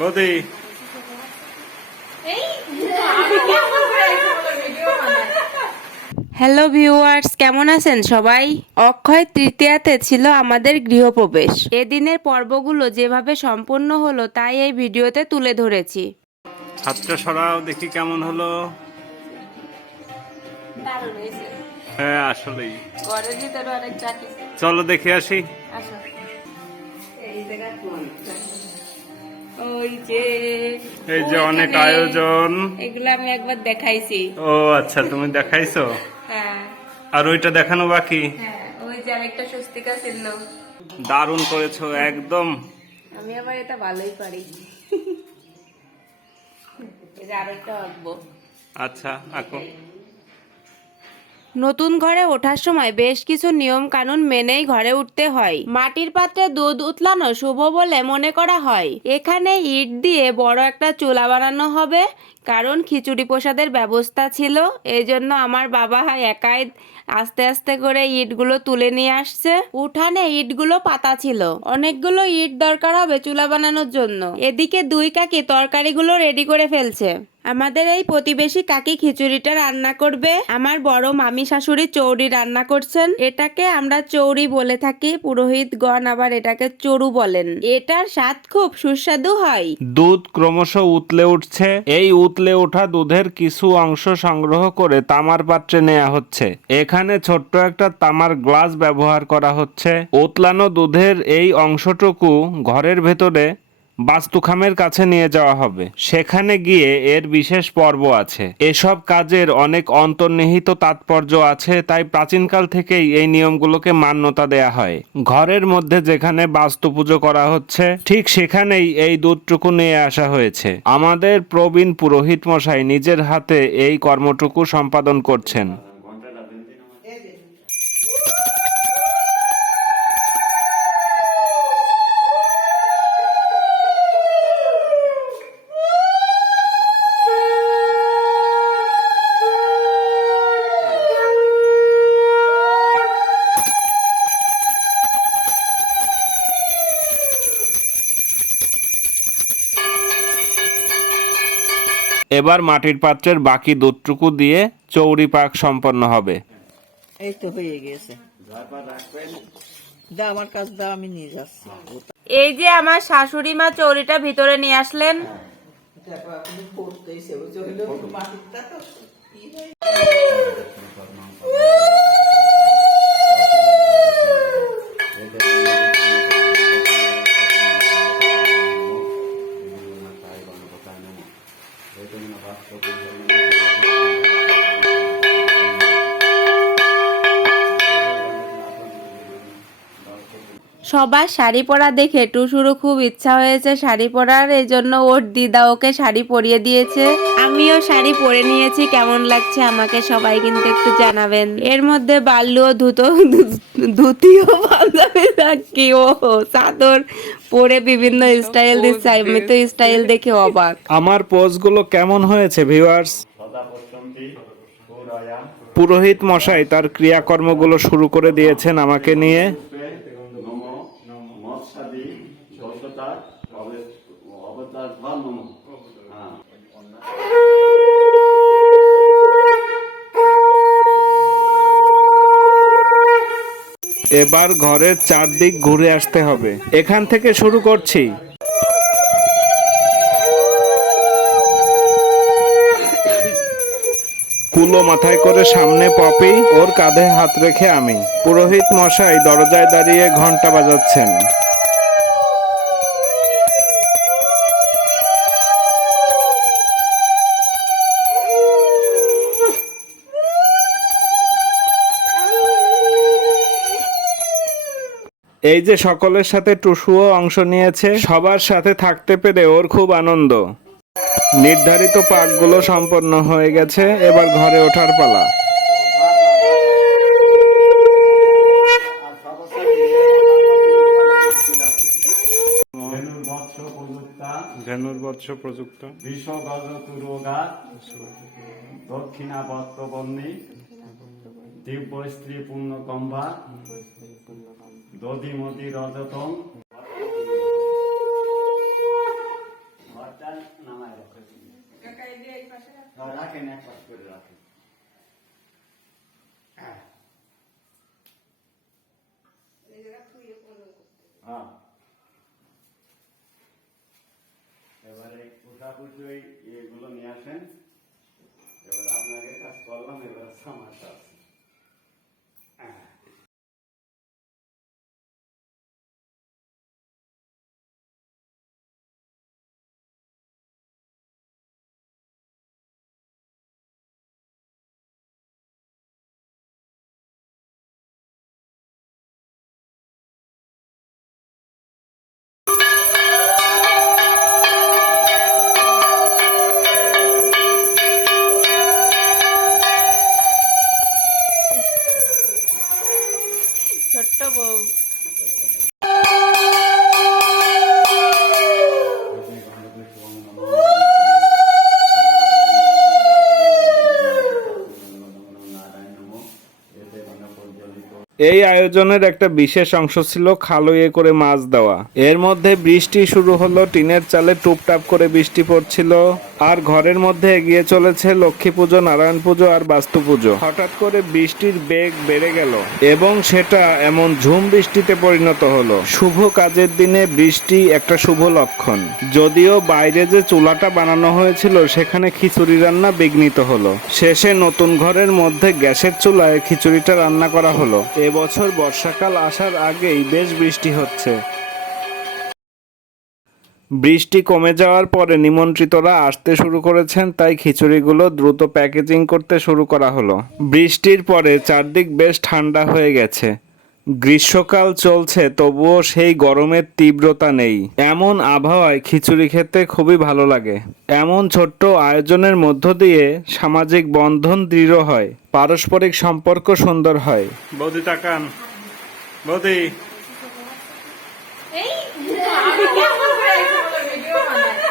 বৌদি hello viewers, কেমন আছেন সবাই? অক্ষয় তৃতীয়াতে ছিল আমাদের গৃহপ্রবেশ। এদিনের পর্বগুলো যেভাবে সম্পূর্ণ হলো তাই এই ভিডিওতে তুলে ধরেছি। হাতটা সরাও দেখি কেমন হলো। দারুণ হয়েছে। হ্যাঁ আসলেই। ঘরের ভিতরে অনেক চাকি। চলো দেখে আসি। আসো। এই জায়গা ওই যে এই যে অনেক আয়োজন। এগুলো আমি একবার দেখাইছি। ও আচ্ছা, তুমি দেখাইছো? হ্যাঁ আর ওইটা দেখানো বাকি? হ্যাঁ, ওই যে আরেকটা স্বস্তিকা চিহ্ন। দারুণ করেছো একদম। আমি আবার এটা ভালোই পারি। এই যে আরেকটা আঁকবো। আচ্ছা আঁকো। নতুন ঘরে ওঠার সময় বেশ কিছু নিয়ম কানুন মেনেই ঘরে উঠতে হয়। মাটির পাত্রে দুধ উতলানো শুভ বলে মনে করা হয়। এখানে ইট দিয়ে বড় একটা চুলা বানানো হবে, কারণ খিচুড়ি প্রসাদের ব্যবস্থা ছিল। এই জন্য আমার বাবা একাই আস্তে আস্তে করে ইটগুলো তুলে নিয়ে আসছে। উঠানে ইটগুলো পাতা ছিল, অনেকগুলো ইট দরকার হবে চুলা বানানোর জন্য। এদিকে দুই কাকি তরকারিগুলো রেডি করে ফেলছে। আমাদের এই প্রতিবেশী কাকি খিচুড়িটা রান্না করবে। আমার বড় মামি শাশুড়ি চৌরি রান্না করছেন। এটাকে আমরা চৌরি বলে থাকি, পুরোহিতগণ আবার এটাকে চড়ু বলেন। এটার স্বাদ খুব সুস্বাদু হয়। দুধ ক্রমশ উতলে উঠছে। এই উতলে ওঠা দুধের কিছু অংশ সংগ্রহ করে তামার পাত্রে নেওয়া হচ্ছে। এখানে ছোট্ট একটা তামার গ্লাস ব্যবহার করা হচ্ছে। উতলানো দুধের এই অংশটুকু ঘরের ভেতরে বাস্তুখামের কাছে নিয়ে যাওয়া হবে। সেখানে গিয়ে এর বিশেষ পর্ব আছে। এসব কাজের অনেক অন্তর্নিহিত তাৎপর্য আছে, তাই প্রাচীনকাল থেকেই এই নিয়মগুলোকে মান্যতা দেয়া হয়। ঘরের মধ্যে যেখানে বাস্তু পুজো করা হচ্ছে ঠিক সেখানেই এই দুধটুকু নিয়ে আসা হয়েছে। আমাদের প্রবীণ পুরোহিত মশাই নিজের হাতে এই কর্মটুকু সম্পাদন করছেন। এবার মাটির পাত্রের বাকি দুধটুকু দিয়ে চৌরি পাক সম্পন্ন হবে। এই তো হয়ে গেছে। দা আমার কাছ দা, আমি নিয়ে যাচ্ছি। এই যে আমার শাশুড়ি মা চৌরিটা ভিতরে নিয়ে আসলেন। দেখো এখন পড়তেইছে, ওই যে হইলো একটু মাটিরটা তো কি হয়। সবার শাড়ি পরা দেখে টুসুরও খুব ইচ্ছা হয়েছে শাড়ি পরার, এই জন্য ওর দিদা ওকে শাড়ি পরিয়ে দিয়েছে। আমিও শাড়ি পরে নিয়েছি। কেমন লাগছে আমাকে সবাই কিন্তু একটু জানাবেন। এর মধ্যে বাল্লুও ধুতিও পাঞ্জাবি থাকি ও চাদর পরে বিভিন্ন স্টাইল দিচ্ছে। আমি তো স্টাইল দেখে অবাক। আমার পোজগুলো কেমন হয়েছে ভিউয়ার্স? পুরোহিত মশাই তার ক্রিয়াকর্মগুলো শুরু করে দিয়েছেন আমাকে নিয়ে। এবার ঘরের চারদিক ঘুরে আসতে হবে। এখান থেকে শুরু করছি। কুলো মাথায় করে সামনে পপি, ওর কাঁধে হাত রেখে আমি। পুরোহিত মশাই দরজায় দাঁড়িয়ে ঘন্টা বাজাচ্ছেন। এই যে সকলের সাথে টুসুও অংশ নিয়েছে। সবার সাথে থাকতে পেরে ওর খুব আনন্দ। নির্ধারিত পাকগুলো সম্পন্ন হয়ে গেছে, এবার ঘরে ওঠার পালা। ধনুর্বৎস প্রযুক্ত বিশ্বগজতুরোগা দক্ষিণাবর্তবর্ণী দিব্য স্ত্রী পূর্ণকম্ভা দধিমতি রজতম রাখেন, এক পাশ করে রাখেন। হ্যাঁ, এবারে কুটাকুটি এগুলো নিয়ে আসেন। এবার আপনাকে কাজ করলাম, এবার সামারটা আছে। ছোট্ট বউ। এই আয়োজনের একটা বিশেষ অংশ ছিল খালইয়ে করে মাছ দেওয়া। এর মধ্যে বৃষ্টি শুরু হলো, টিনের চালে টুপটাপ করে বৃষ্টি পড়ছিল, আর ঘরের মধ্যে এগিয়ে চলেছে লক্ষ্মী পুজো, নারায়ণ পুজো আর বাস্তু পুজো। হঠাৎ করে বৃষ্টির বেগ বেড়ে গেল এবং সেটা এমন ঝুম বৃষ্টিতে পরিণত হলো। শুভ কাজের দিনে বৃষ্টি একটা শুভ লক্ষণ। যদিও বাইরে যে চুলাটা বানানো হয়েছিল সেখানে খিচুড়ি রান্না বিঘ্নিত হলো। শেষে নতুন ঘরের মধ্যে গ্যাসের চুলায় খিচুড়িটা রান্না করা হলো। এবছর বর্ষাকাল আসার আগেই বেশ বৃষ্টি হচ্ছে। বৃষ্টি কমে যাওয়ার পরে নিমন্ত্রিতরা আসতে শুরু করেছেন, তাই খিচুড়িগুলো দ্রুত প্যাকেজিং করতে শুরু করা হলো। বৃষ্টির পরে চারদিক বেশ ঠান্ডা হয়ে গেছে। গ্রীষ্মকাল চলছে, তবুও সেই গরমের তীব্রতা নেই। এমন আবহাওয়ায় খিচুড়ি খেতে খুবই ভালো লাগে। এমন ছোট্ট আয়োজনের মধ্য দিয়ে সামাজিক বন্ধন দৃঢ় হয়, পারস্পরিক সম্পর্ক সুন্দর হয়। বৌদি তাকান, বৌদি আমি কেমন করে ভিডিও বানাই?